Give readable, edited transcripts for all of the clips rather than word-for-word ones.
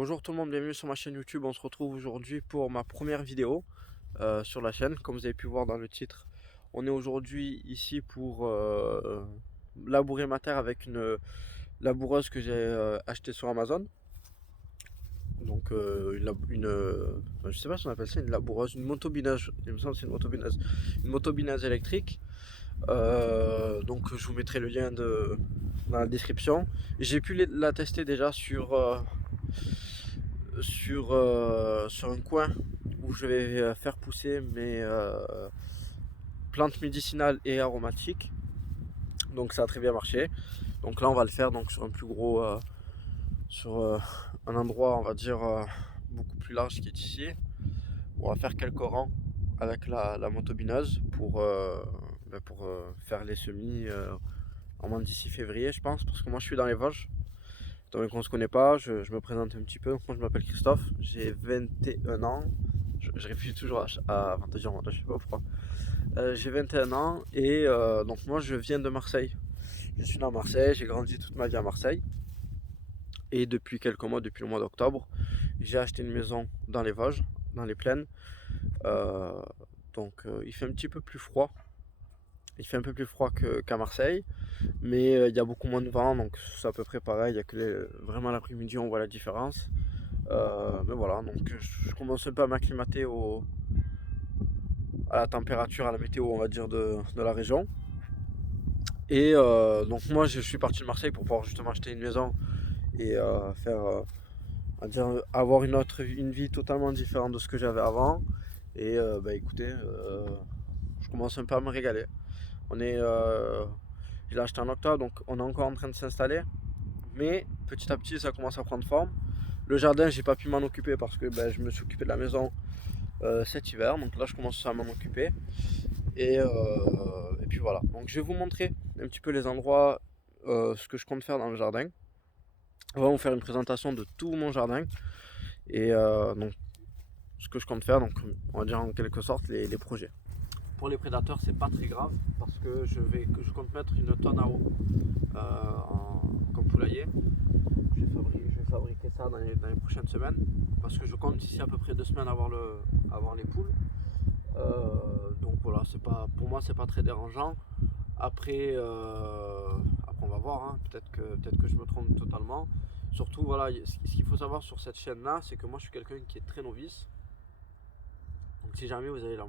Bonjour tout le monde, bienvenue sur ma chaîne YouTube. On se retrouve aujourd'hui pour ma première vidéo sur la chaîne. Comme vous avez pu voir dans le titre, on est aujourd'hui ici pour labourer ma terre avec une laboureuse que j'ai achetée sur Amazon. Donc je sais pas si on appelle ça une laboureuse, une motobineuse. Il me semble que c'est une motobineuse électrique. Donc je vous mettrai le lien dans la description. J'ai pu la tester déjà sur un coin où je vais faire pousser mes plantes médicinales et aromatiques. Donc ça a très bien marché. Donc là on va le faire donc sur un plus gros, sur un endroit on va dire beaucoup plus large qui est ici. On va faire quelques rangs avec la motobineuse pour faire les semis en moins d'ici février je pense, parce que moi je suis dans les Vosges. Donc on ne se connaît pas, je me présente un petit peu. Moi je m'appelle Christophe, j'ai 21 ans. Je réfléchis toujours à 21 ans, je sais pas pourquoi. J'ai 21 ans et donc moi je viens de Marseille. Je suis né à Marseille, j'ai grandi toute ma vie à Marseille. Et depuis quelques mois, depuis le mois d'octobre, j'ai acheté une maison dans les Vosges, dans les plaines. Euh, il fait un petit peu plus froid. Il fait un peu plus froid qu'à Marseille, mais il y a beaucoup moins de vent, donc c'est à peu près pareil. Il y a que vraiment l'après-midi on voit la différence. Mais voilà, donc je commence un peu à m'acclimater à la température, à la météo, on va dire, de la région. Et donc moi je suis parti de Marseille pour pouvoir justement acheter une maison et on va dire, avoir une vie totalement différente de ce que j'avais avant. Et écoutez, je commence un peu à me régaler. On est, je l'ai acheté en octobre, donc on est encore en train de s'installer. Mais petit à petit ça commence à prendre forme. Le jardin, j'ai pas pu m'en occuper parce que je me suis occupé de la maison cet hiver. Donc là je commence à m'en occuper. Et puis voilà. Donc je vais vous montrer un petit peu les endroits, ce que je compte faire dans le jardin. On va vous faire une présentation de tout mon jardin. Et donc ce que je compte faire, donc on va dire en quelque sorte les projets. Pour les prédateurs, c'est pas très grave parce que je compte mettre une tonne à eau comme poulailler. Je vais fabriquer ça dans les prochaines semaines parce que je compte d'ici à peu près 2 semaines avoir les poules. Donc voilà, pour moi c'est pas très dérangeant. Après on va voir, hein. Peut-être que je me trompe totalement. Surtout voilà, ce qu'il faut savoir sur cette chaîne là, c'est que moi je suis quelqu'un qui est très novice. Donc si jamais vous avez le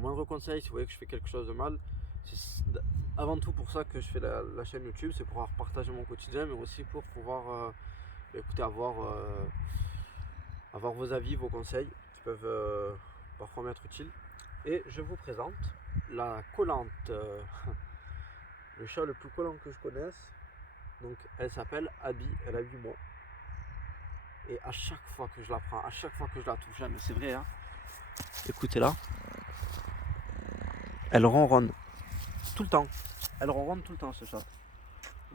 moindre conseil, si vous voyez que je fais quelque chose de mal, c'est avant tout pour ça que je fais la chaîne YouTube, c'est pour pouvoir partager mon quotidien, mais aussi pour pouvoir écoutez, avoir vos avis, vos conseils qui peuvent parfois m'être utiles. Et je vous présente la collante, le chat le plus collant que je connaisse. Donc elle s'appelle Abby, elle a 8 mois. Et à chaque fois que je la prends, à chaque fois que je la touche, mais c'est vrai, hein, écoutez là, elle ronronne tout le temps. Elle ronronne tout le temps ce chat.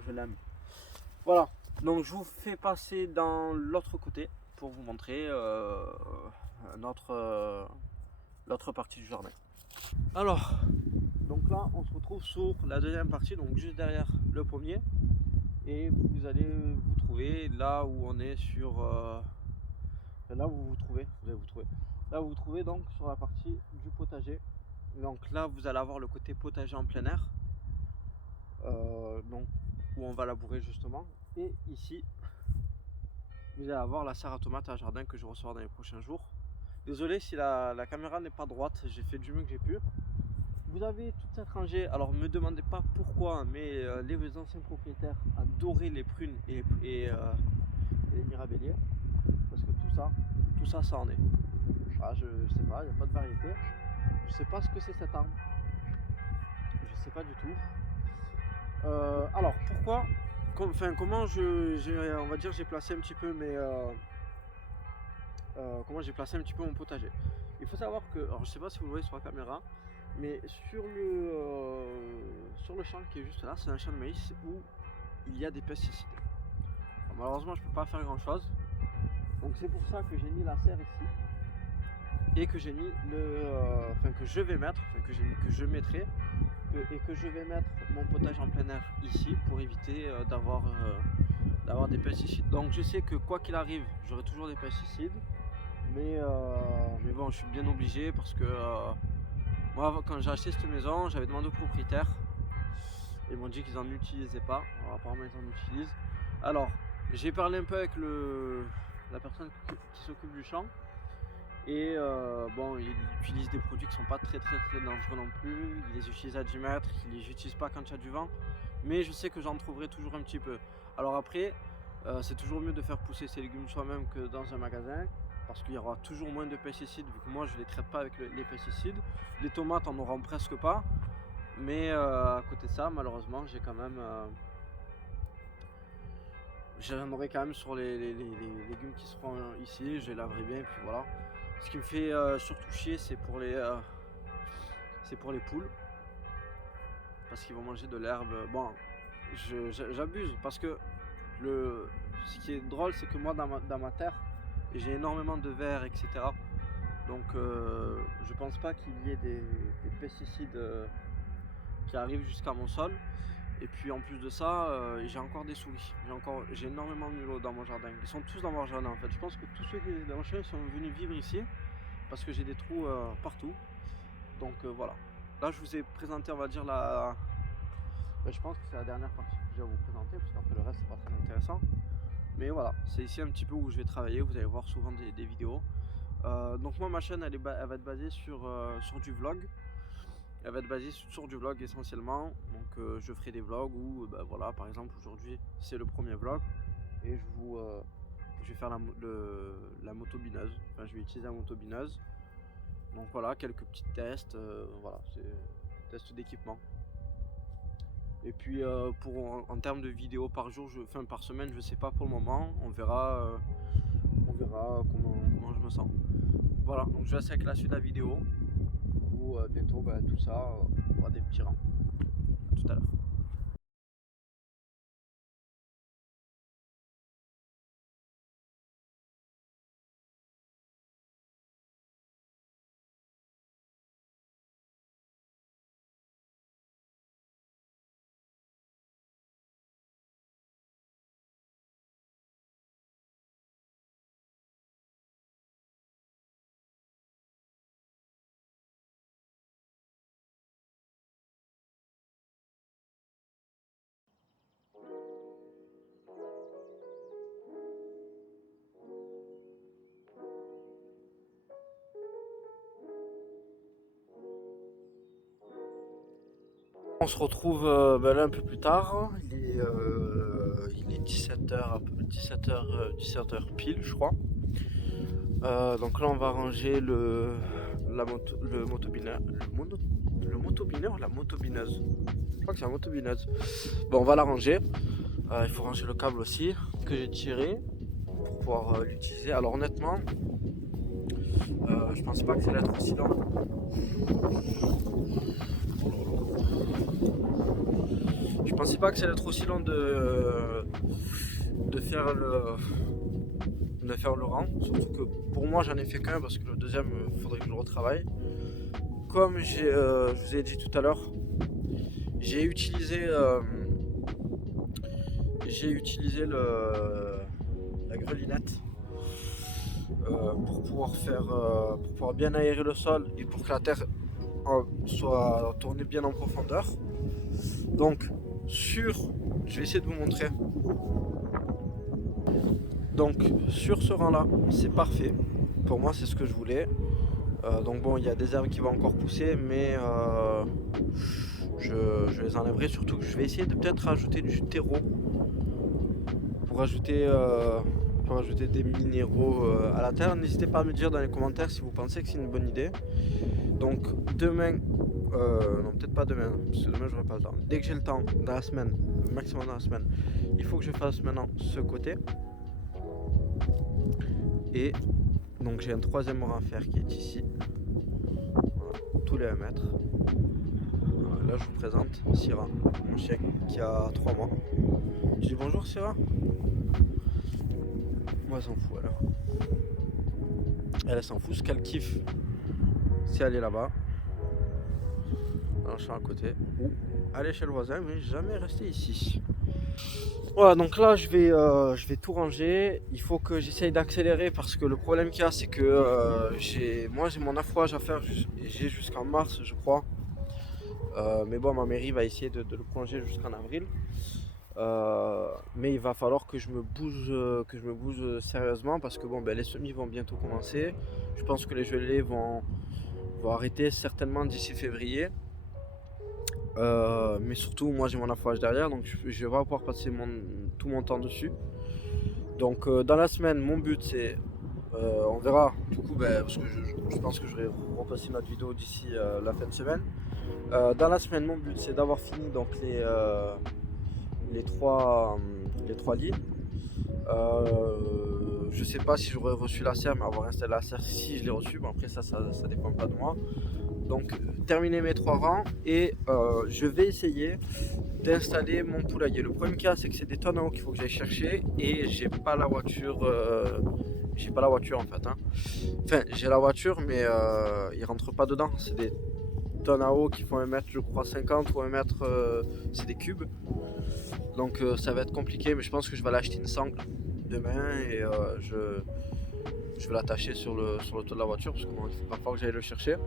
Je l'aime. Voilà, donc je vous fais passer dans l'autre côté pour vous montrer l'autre partie du jardin. Alors, donc là on se retrouve sur la deuxième partie, donc juste derrière le pommier. Et vous allez vous trouver là où on est sur... là où vous allez vous trouver. Là où vous vous trouvez donc sur la partie du potager. Donc là vous allez avoir le côté potager en plein air. Donc où on va labourer justement. Et ici, vous allez avoir la serre à tomates à jardin que je reçois dans les prochains jours. Désolé si la caméra n'est pas droite, j'ai fait du mieux que j'ai pu. Vous avez toute cette rangée, alors me demandez pas pourquoi, mais les anciens propriétaires adoraient les prunes et les mirabelliers, parce que tout ça, ça en est. Ah, je sais pas, il n'y a pas de variété. Je sais pas ce que c'est cet arbre. Je sais pas du tout. Alors pourquoi, comment on va dire, j'ai placé un petit peu comment j'ai placé un petit peu mon potager. Il faut savoir que, alors je sais pas si vous le voyez sur la caméra, mais sur le champ qui est juste là, c'est un champ de maïs où il y a des pesticides. Alors, malheureusement, je peux pas faire grand chose. Donc c'est pour ça que j'ai mis la serre ici et que j'ai mis que je vais mettre, que je mettrai et que je vais mettre mon potager en plein air ici pour éviter d'avoir d'avoir des pesticides. Donc je sais que quoi qu'il arrive, j'aurai toujours des pesticides. Mais bon, je suis bien obligé parce que moi, quand j'ai acheté cette maison, j'avais demandé au propriétaire. Ils m'ont dit qu'ils n'en utilisaient pas. Alors, apparemment, ils en utilisent. Alors, j'ai parlé un peu avec la personne qui s'occupe du champ. Et bon, ils utilisent des produits qui sont pas très dangereux non plus. Ils les utilisent à 10 mètres, ils les utilisent pas quand il y a du vent. Mais je sais que j'en trouverai toujours un petit peu. Alors après, c'est toujours mieux de faire pousser ses légumes soi-même que dans un magasin. Parce qu'il y aura toujours moins de pesticides, vu que moi je ne les traite pas avec les pesticides. Les tomates en auront presque pas. Mais à côté de ça, malheureusement, j'ai quand même... j'en aurai quand même sur les légumes qui seront ici. Je les laverai bien et puis voilà. Ce qui me fait surtout chier, c'est pour les poules. Parce qu'ils vont manger de l'herbe. Bon, j'abuse parce que ce qui est drôle, c'est que moi dans ma terre, j'ai énormément de vers, etc. Donc je pense pas qu'il y ait des pesticides qui arrivent jusqu'à mon sol. Et puis en plus de ça, j'ai encore des souris. J'ai énormément de mulots dans mon jardin. Ils sont tous dans mon jardin en fait. Je pense que tous ceux qui sont dans mon jardin sont venus vivre ici parce que j'ai des trous partout. Donc voilà. Là je vous ai présenté, on va dire je pense que c'est la dernière partie que je vais vous présenter parce qu'après le reste c'est pas très intéressant. Mais voilà, c'est ici un petit peu où je vais travailler. Vous allez voir souvent des vidéos. Donc moi ma chaîne elle va être basée sur du vlog. Elle va être basée sur du vlog essentiellement. Donc je ferai des vlogs où voilà, par exemple aujourd'hui c'est le premier vlog et je vais faire la motobineuse. Enfin je vais utiliser la motobineuse. Donc voilà, quelques petits tests. Voilà, c'est test d'équipement. Et puis en termes de vidéos par jour, enfin par semaine, je sais pas pour le moment. On verra comment je me sens. Voilà, donc je laisse avec la suite de la vidéo. Où bientôt tout ça aura des petits rangs. À tout à l'heure. On se retrouve là un peu plus tard. Il est 17h pile, je crois. Donc là, on va ranger le motobineur. Le motobineur ou la motobineuse? Je crois que c'est la motobineuse. Bon, on va la ranger. Il faut ranger le câble aussi que j'ai tiré pour pouvoir l'utiliser. Alors honnêtement, je pense pas que ça allait être aussi long. Je pensais pas que ça allait être aussi long de faire le rang. Surtout que pour moi j'en ai fait qu'un parce que le deuxième il faudrait que je le retravaille. Comme je vous ai dit tout à l'heure, j'ai utilisé la grelinette pour pouvoir bien aérer le sol et pour que la terre soit tournée bien en profondeur. Donc je vais essayer de vous montrer. Donc sur ce rang là c'est parfait. Pour moi c'est ce que je voulais. Donc bon, il y a des herbes qui vont encore pousser, mais je les enlèverai. Surtout que je vais essayer de peut-être rajouter du terreau pour rajouter des minéraux à la terre. N'hésitez pas à me dire dans les commentaires si vous pensez que c'est une bonne idée. Donc demain, non peut-être pas demain, parce que demain j'aurai pas le temps. Dès que j'ai le temps, dans la semaine, le maximum dans la semaine, il faut que je fasse maintenant ce côté. Et donc j'ai un troisième rang à faire qui est ici. Voilà, tous les 1 mètre. Voilà, là je vous présente Syrah, mon chien qui a 3 mois. Je dis bonjour Syrah. Moi elle s'en fout alors. Elle s'en fout, ce qu'elle kiffe c'est aller là-bas. Dans le champ à côté. Ou aller chez le voisin, mais jamais rester ici. Voilà, donc là je vais tout ranger. Il faut que j'essaye d'accélérer parce que le problème qu'il y a, c'est que j'ai mon affouage à faire, j'ai jusqu'en mars, je crois. Mais bon, ma mairie va essayer de le prolonger jusqu'en avril. Mais il va falloir que je me bouge sérieusement parce que bon, ben, les semis vont bientôt commencer. Je pense que les gelées vont arrêter certainement d'ici février. Mais surtout, moi j'ai mon affouage derrière, donc je vais pas pouvoir passer tout mon temps dessus. Donc dans la semaine, mon but c'est, on verra du coup, ben, parce que je pense que je vais repasser notre vidéo d'ici la fin de semaine. Dans la semaine, mon but c'est d'avoir fini donc les trois lignes. Je sais pas si j'aurais reçu la serre, mais avoir installé la serre, si je l'ai reçu, bon après ça dépend pas de moi. Donc terminer mes 3 rangs et je vais essayer d'installer mon poulailler. Le problème qu'il y a, c'est que c'est des tonnes en haut qu'il faut que j'aille chercher et j'ai pas la voiture. J'ai pas la voiture en fait. Hein. Enfin, j'ai la voiture, mais il rentre pas dedans. C'est des tonnes à eau qui font 1 mètre, je crois 50 ou 1 mètre. C'est des cubes. Donc ça va être compliqué, mais je pense que je vais aller acheter une sangle demain et je vais l'attacher sur le toit de la voiture parce qu'il va falloir que j'aille le chercher.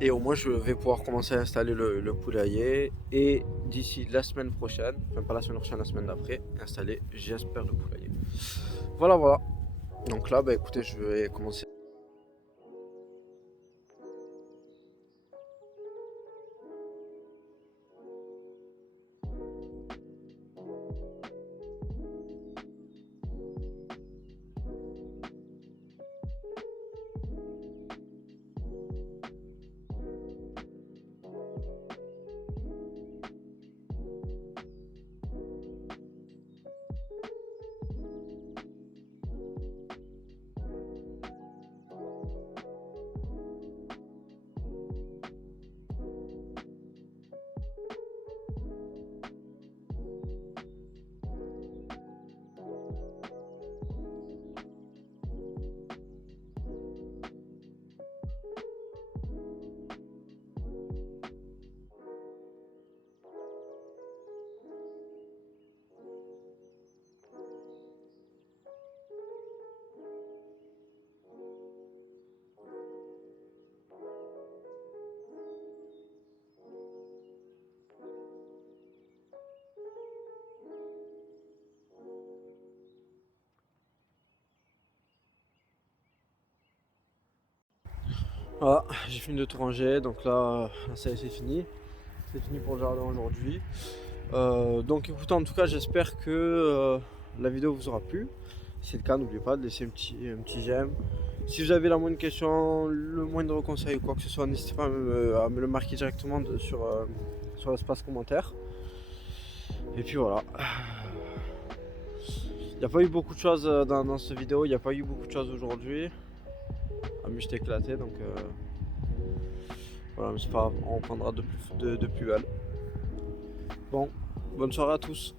Et au moins je vais pouvoir commencer à installer le poulailler et d'ici la semaine prochaine, enfin pas la semaine prochaine, la semaine d'après, installer j'espère le poulailler. Voilà. Donc là bah écoutez, je vais commencer. Voilà, j'ai fini de tout ranger, donc là ça y est, c'est fini. C'est fini pour le jardin aujourd'hui. Donc écoutez, en tout cas j'espère que la vidéo vous aura plu. Si c'est le cas, n'oubliez pas de laisser un petit j'aime. Si vous avez la moindre question, le moindre conseil ou quoi que ce soit, n'hésitez pas à me le marquer directement sur l'espace commentaire. Et puis voilà. Il n'y a pas eu beaucoup de choses dans cette vidéo, il n'y a pas eu beaucoup de choses aujourd'hui. Mais j'étais éclaté, donc voilà, mais c'est pas grave, on reprendra de plus belle. Bon, bonne soirée à tous.